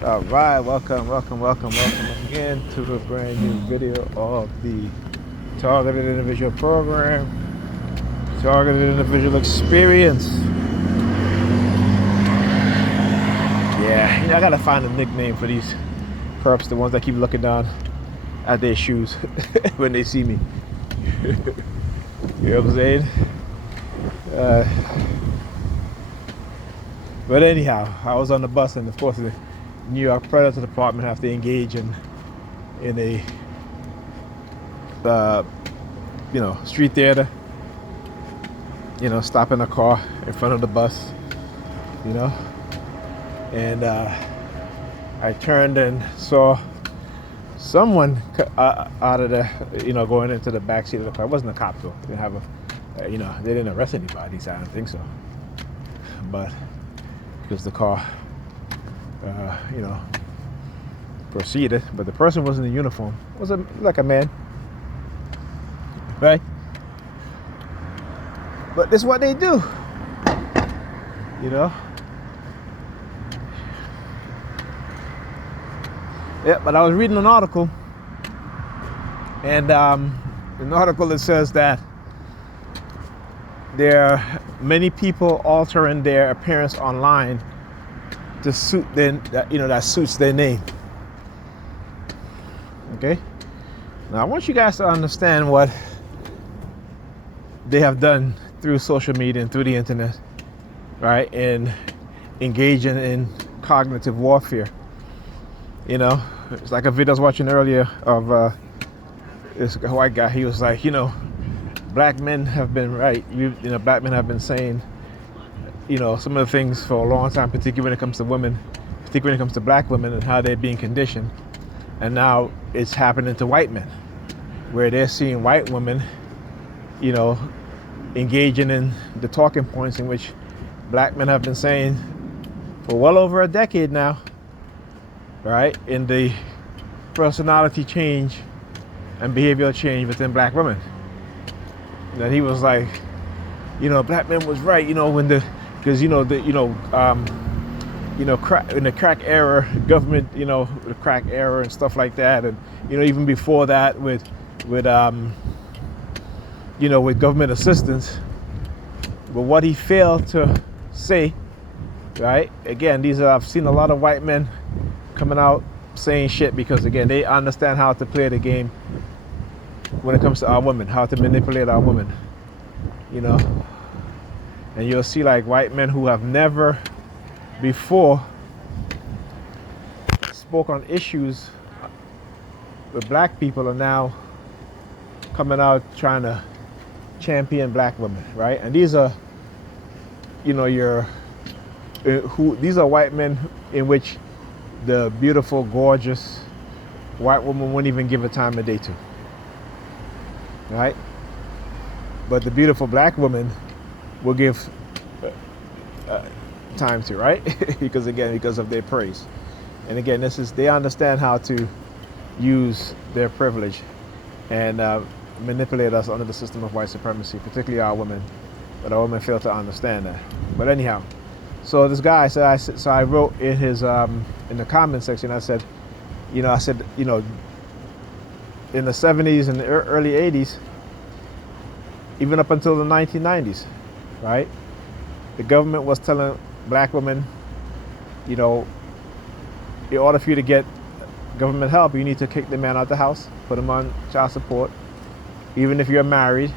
All right, welcome again to a brand new video of the Targeted Individual Program, Targeted Individual Experience. Yeah, I gotta find a nickname for these perps, the ones that keep looking down at their shoes when they see me. You know what I'm saying? But anyhow, I was on the bus, and of course, the New York Predators Department have to engage in a street theater. Stopping a car in front of the bus. And I turned and saw someone out of the, going into the back seat of the car. It wasn't a cop though. They didn't have they didn't arrest anybody. So I don't think so. But because the car, proceeded, but the person wasn't in uniform. It was like a man, right? But this is what they do, Yeah, but I was reading an article, and in the article it says that there are many people altering their appearance online to suit that suits their name. Okay. Now I want you guys to understand what they have done through social media and through the internet, right? And engaging in cognitive warfare. It's like a video I was watching earlier of this white guy. He was like, black men have been right. Black men have been saying, some of the things for a long time, particularly when it comes to women, particularly when it comes to black women and how they're being conditioned. And now it's happening to white men, where they're seeing white women, engaging in the talking points in which black men have been saying for well over a decade now, right? In the personality change and behavioral change within black women. That he was like, black men was right, because in the crack era, government, the crack era and stuff like that, and even before that with government assistance. But what he failed to say, right? Again, I've seen a lot of white men coming out saying shit because again they understand how to play the game when it comes to our women, how to manipulate our women, and you'll see like white men who have never before spoke on issues with black people are now coming out trying to champion black women, right? And these are these are white men in which the beautiful, gorgeous white woman wouldn't even give a time of day to, right? But the beautiful black woman will give time to, right? because of their praise. And again, they understand how to use their privilege and manipulate us under the system of white supremacy, particularly our women. But our women fail to understand that. But anyhow, so this guy said, I wrote in his in the comment section, I said, in the 70s and the early 80s, even up until the 1990s, right? The government was telling black women, in order for you to get government help, you need to kick the man out of the house, put him on child support. Even if you're married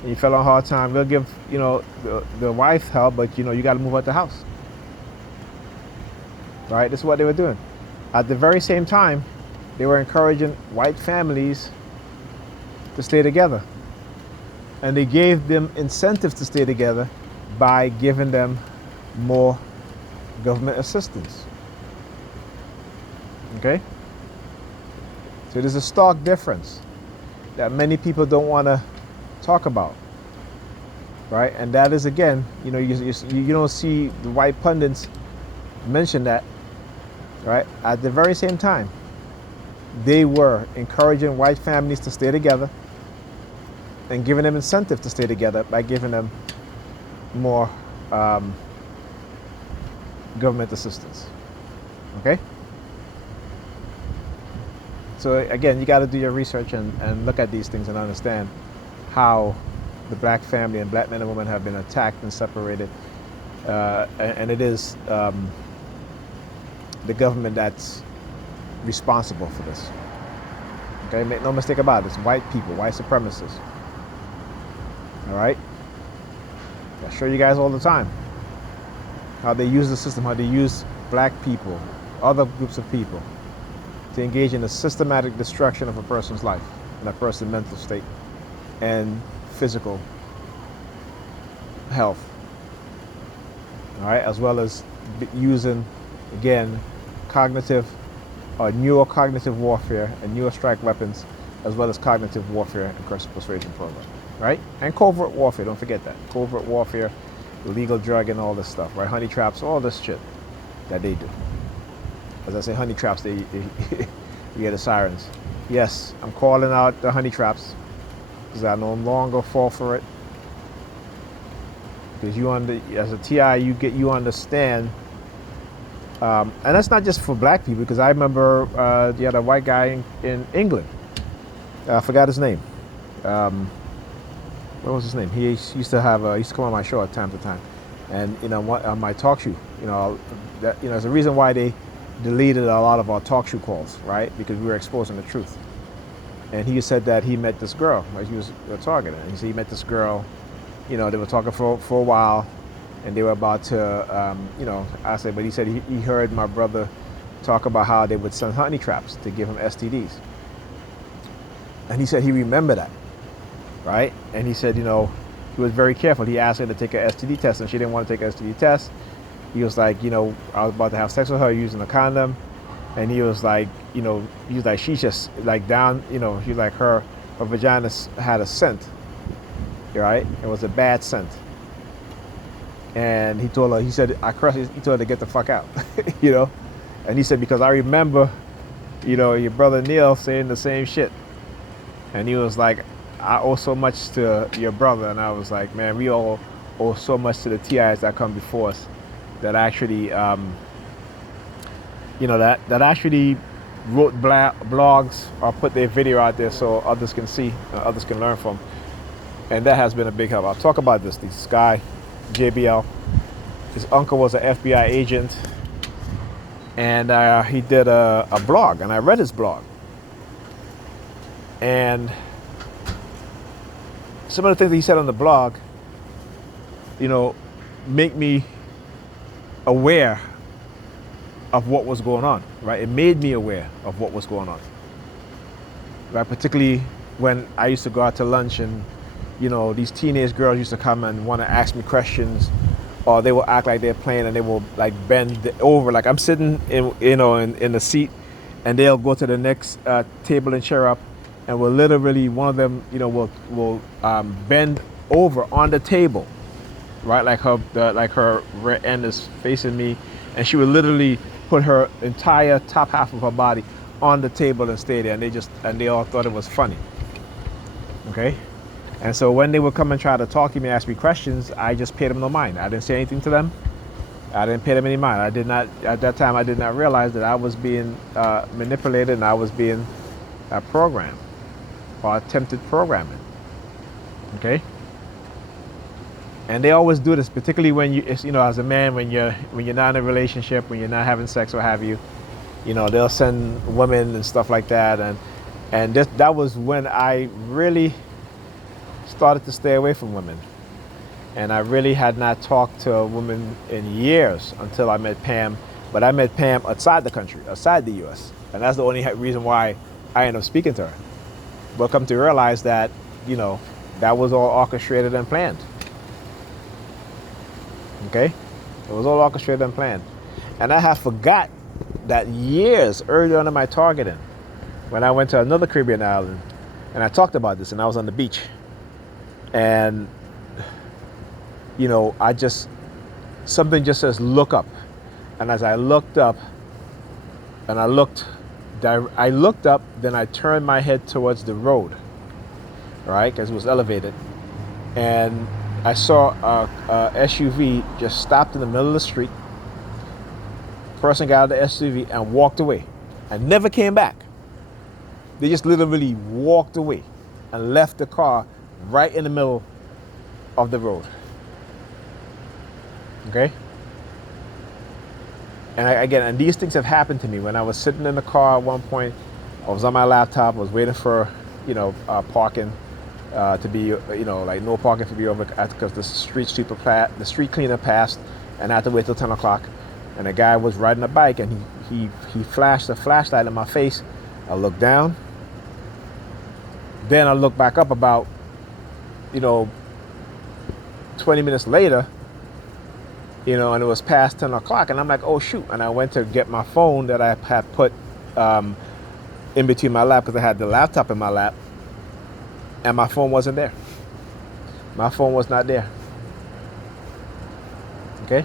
and you fell on hard time, they'll give, the wife help, but you got to move out the house. Right? This is what they were doing. At the very same time, they were encouraging white families to stay together. And they gave them incentives to stay together by giving them more government assistance. Okay? So there's a stark difference that many people don't want to talk about, right? And that is, again, you don't see the white pundits mention that, right? At the very same time, they were encouraging white families to stay together and giving them incentive to stay together by giving them more government assistance. Okay? So again, you got to do your research and look at these things and understand how the black family and black men and women have been attacked and separated. And it is the government that's responsible for this. Okay, make no mistake about it. It's white people, white supremacists. All right? I show you guys all the time how they use the system, how they use black people, other groups of people, to engage in a systematic destruction of a person's life and a person's mental state and physical health. All right, as well as using, again, cognitive or neurocognitive warfare and neurostrike weapons, as well as cognitive warfare and persuasion program, right? And covert warfare, don't forget that. Covert warfare, illegal drug and all this stuff, right? Honey traps, all this shit that they do. As I say, honey traps, you hear the sirens. Yes, I'm calling out the honey traps because I no longer fall for it. Because as a TI, you understand. And that's not just for black people, because I remember you had a white guy in England. I forgot his name. What was his name? He used to come on my show at time to time, and on my talk show, there's a reason why they deleted a lot of our talk show calls, right? Because we were exposing the truth. And he said that he met this girl, like he was targeting, and he said he met this girl. They were talking for a while. And they were about to, I said, but he said he heard my brother talk about how they would send honey traps to give him STDs. And he said he remembered that, right? And he said, he was very careful. He asked her to take an STD test, and she didn't want to take an STD test. He was like, I was about to have sex with her using a condom. And he was like, she's just like down, she's like her vagina had a scent, right? It was a bad scent. And he told her, he told her to get the fuck out, And he said, because I remember, your brother Neil saying the same shit. And he was like, I owe so much to your brother. And I was like, man, we all owe so much to the TIs that come before us that actually, that actually wrote blogs or put their video out there so others can see, others can learn from. And that has been a big help. I'll talk about this guy, JBL. His uncle was an FBI agent, and he did a blog, and I read his blog. And some of the things that he said on the blog, make me aware of what was going on, right? It made me aware of what was going on, right? Particularly when I used to go out to lunch and these teenage girls used to come and want to ask me questions, or they will act like they're playing and they will like bend over. Like I'm sitting in the seat, and they'll go to the next table and chair up, and will literally, one of them, will bend over on the table, right? Like her rear end is facing me, and she would literally put her entire top half of her body on the table and stay there, and they all thought it was funny. Okay. And so when they would come and try to talk to me, ask me questions, I just paid them no mind. I didn't say anything to them. I didn't pay them any mind. I did not, at that time, I did not realize that I was being manipulated and I was being programmed or attempted programming. Okay? And they always do this, particularly when as a man, when you're not in a relationship, when you're not having sex, what have you, they'll send women and stuff like that. And that was when I really started to stay away from women. And I really had not talked to a woman in years until I met Pam. But I met Pam outside the country, outside the U.S. And that's the only reason why I ended up speaking to her. But come to realize that, that was all orchestrated and planned. Okay? It was all orchestrated and planned. And I have forgot that years early on in my targeting, when I went to another Caribbean island, and I talked about this, and I was on the beach. And, something just says, look up. And as I looked up, and I looked up, then I turned my head towards the road, right? Because it was elevated. And I saw a SUV just stopped in the middle of the street. Person got out of the SUV and walked away and never came back. They just literally walked away and left the car right in the middle of the road. Okay? And these things have happened to me when I was sitting in the car at one point. I was on my laptop. I was waiting for, parking to be, like no parking to be over because the street cleaner passed, and I had to wait till 10 o'clock. And a guy was riding a bike, and he flashed a flashlight in my face. I looked down. Then I looked back up about, 20 minutes later, and it was past 10 o'clock, and I'm like, oh shoot. And I went to get my phone that I had put in between my lap because I had the laptop in my lap, and my phone wasn't there. My phone was not there. Okay?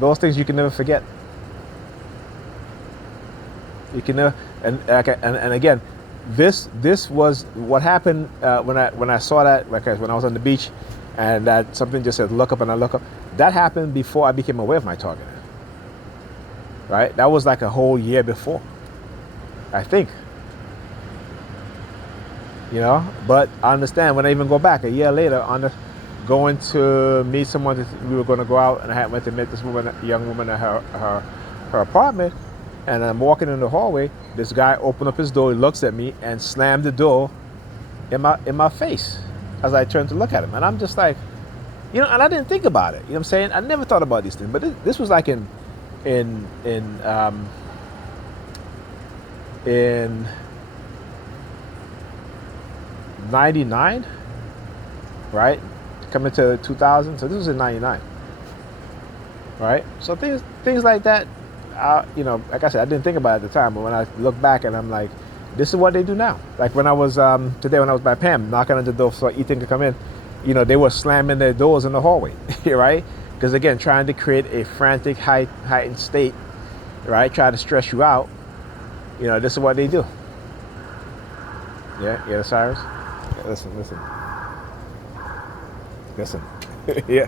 Those things you can never forget. You can never, and again, this was what happened when I saw that, like when I was on the beach, and that something just said look up, and I look up. That happened before I became aware of my target. Right? That was like a whole year before, I think. But I understand when I even go back a year later going to meet someone. We were going to go out, and I went to meet this young woman at her apartment. And I'm walking in the hallway. This guy opened up his door, he looks at me, and slammed the door in my face as I turned to look at him. And I'm just like, and I didn't think about it. You know what I'm saying? I never thought about these things. But this was like in 99, right? Coming to 2000. So this was in 99, right? So things like that. Like I said, I didn't think about it at the time, but when I look back and I'm like, this is what they do now. Like when I was today, when I was by Pam, knocking on the door so Ethan could come in, they were slamming their doors in the hallway, right? Because again, trying to create a frantic, heightened state, right? Try to stress you out. This is what they do. Yeah, the sirens. Yeah, listen. Yeah, you know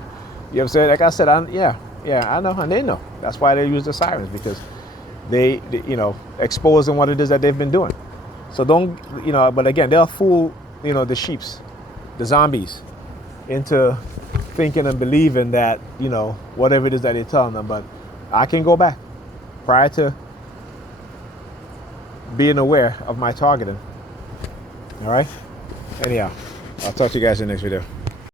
what I'm saying? Like I said, I know, and they know. That's why they use the sirens, because they exposing what it is that they've been doing. So don't, but again, they'll fool, the sheeps, the zombies, into thinking and believing that, whatever it is that they're telling them. But I can go back prior to being aware of my targeting. All right? Anyhow, I'll talk to you guys in the next video.